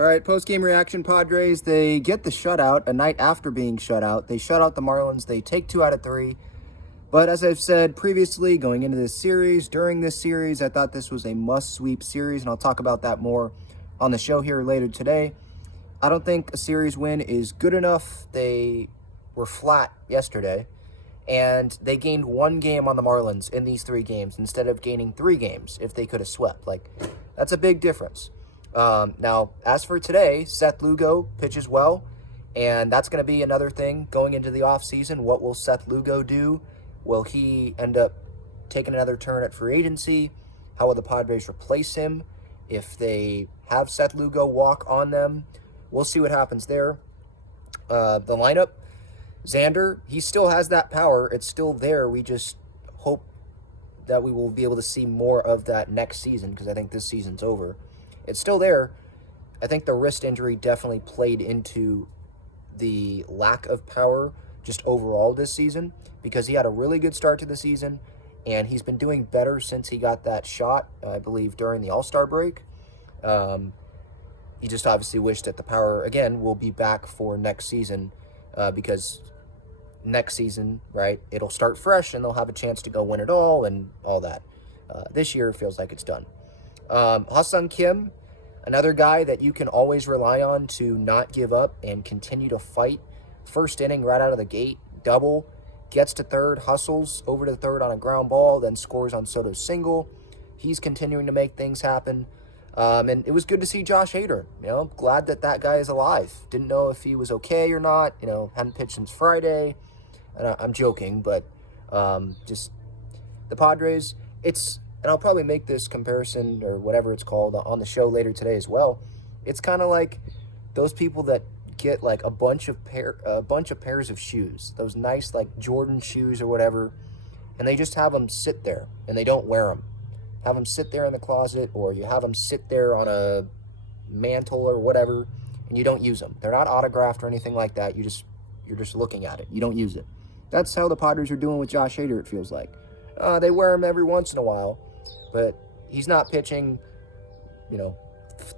All right, post-game reaction, Padres. They get the shutout a night after being shut out. They shut out the Marlins. They take 2 out of 3. But as I've said previously, going into this series, during this series, I thought this was a must-sweep series, and I'll talk about that more on the show here later today. I don't think a series win is good enough. They were flat yesterday, and they gained 1 game on the Marlins in these 3 games instead of gaining 3 games if they could have swept. That's a big difference. Now, as for today, Seth Lugo pitches well, and that's going to be another thing going into the offseason. What will Seth Lugo do? Will he end up taking another turn at free agency? How will the Padres replace him if they have Seth Lugo walk on them? We'll see what happens there. The lineup, Xander, he still has that power. It's still there. We just hope that we will be able to see more of that next season, because I think this season's over. It's still there. I think the wrist injury definitely played into the lack of power just overall this season, because he had a really good start to the season, and he's been doing better since he got that shot, I believe, during the All-Star break. He just obviously wished that the power, again, will be back for next season, because next season, right, it'll start fresh, and they'll have a chance to go win it all and all that. This year feels like it's done. Ha-Seong Kim, another guy that you can always rely on to not give up and continue to fight. First inning, right out of the gate, double, gets to third, hustles over to third on a ground ball, then scores on Soto's single. He's continuing to make things happen. And it was good to see Josh Hader. Glad that guy is alive. Didn't know if he was okay or not. Hadn't pitched since Friday. And I'm joking, but just the Padres, and I'll probably make this comparison or whatever it's called on the show later today as well. It's kind of like those people that get like a bunch of pairs of shoes, those nice like Jordan shoes or whatever, and they just have them sit there and they don't wear them. Have them sit there in the closet, or you have them sit there on a mantle or whatever, and you don't use them. They're not autographed or anything like that. You're just looking at it. You don't use it. That's how the Padres are doing with Josh Hader, it feels like. They wear him every once in a while, but he's not pitching,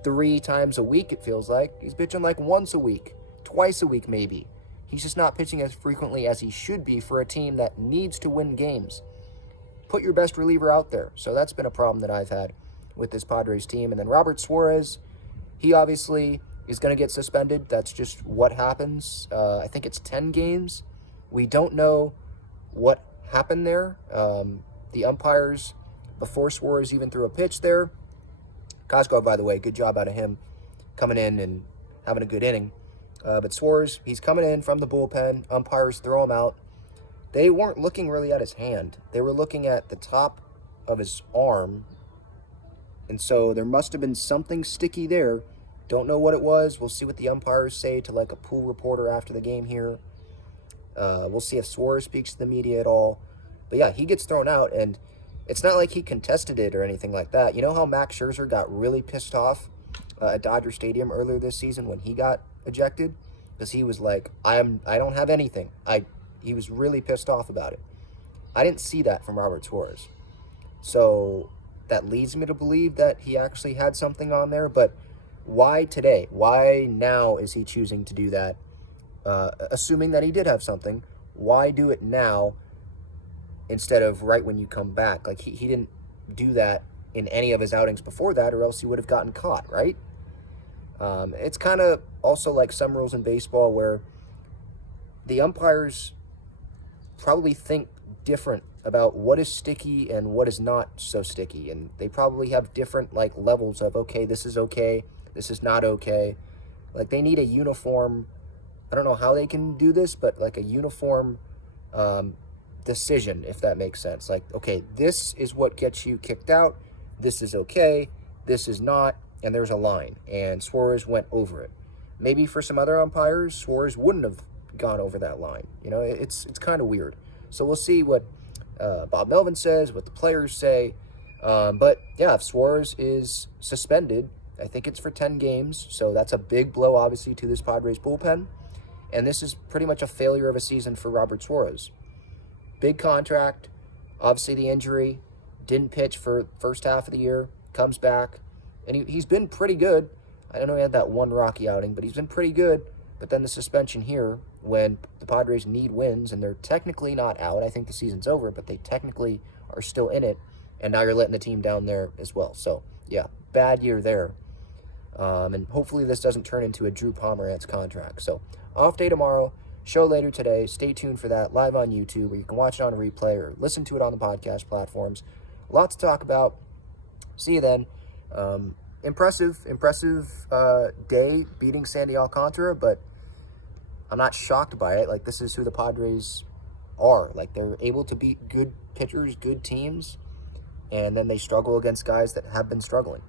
3 times a week, it feels like. He's pitching like once a week, twice a week maybe. He's just not pitching as frequently as he should be for a team that needs to win games. Put your best reliever out there. So that's been a problem that I've had with this Padres team. And then Robert Suarez, he obviously is going to get suspended. That's just what happens. I think it's 10 games. We don't know what happened there. The umpires, before Suarez even threw a pitch there, Cosgrove, by the way, good job out of him coming in and having a good inning. But Suarez, he's coming in from the bullpen. Umpires throw him out. They weren't looking really at his hand. They were looking at the top of his arm. And so there must have been something sticky there. Don't know what it was. We'll see what the umpires say to like a pool reporter after the game here. We'll see if Suarez speaks to the media at all. But yeah, he gets thrown out, and it's not like he contested it or anything like that. You know how Max Scherzer got really pissed off at Dodger Stadium earlier this season when he got ejected? Because he was like, I don't have anything. He was really pissed off about it. I didn't see that from Robert Suarez. So that leads me to believe that he actually had something on there. But why today? Why now is he choosing to do that? Assuming that he did have something, why do it now instead of right when you come back? Like, he didn't do that in any of his outings before that, or else he would have gotten caught, right? It's kind of also like some rules in baseball where the umpires probably think different about what is sticky and what is not so sticky, and they probably have different like levels of, okay, this is not okay. Like, they need a uniform, I don't know how they can do this, but like a uniform decision, if that makes sense. Like, okay, this is what gets you kicked out, this is okay, this is not, and there's a line, and Suarez went over it. Maybe for some other umpires, Suarez wouldn't have gone over that line. It's kind of weird. So we'll see what Bob Melvin says, what the players say. But yeah, if Suarez is suspended, I think it's for 10 games. So that's a big blow, obviously, to this Padres bullpen. And this is pretty much a failure of a season for Robert Suarez. Big contract, obviously the injury, didn't pitch for first half of the year, comes back, and he's been pretty good. I know he had that one rocky outing, but he's been pretty good. But then the suspension here, when the Padres need wins, and they're technically not out. I think the season's over, but they technically are still in it. And now you're letting the team down there as well. So, yeah, bad year there. And hopefully this doesn't turn into a Drew Pomeranz contract. So, off day tomorrow, show later today. Stay tuned for that live on YouTube, where you can watch it on a replay or listen to it on the podcast platforms. Lots to talk about. See you then. Impressive day beating Sandy Alcantara, but I'm not shocked by it. Like, this is who the Padres are. Like, they're able to beat good pitchers, good teams, and then they struggle against guys that have been struggling.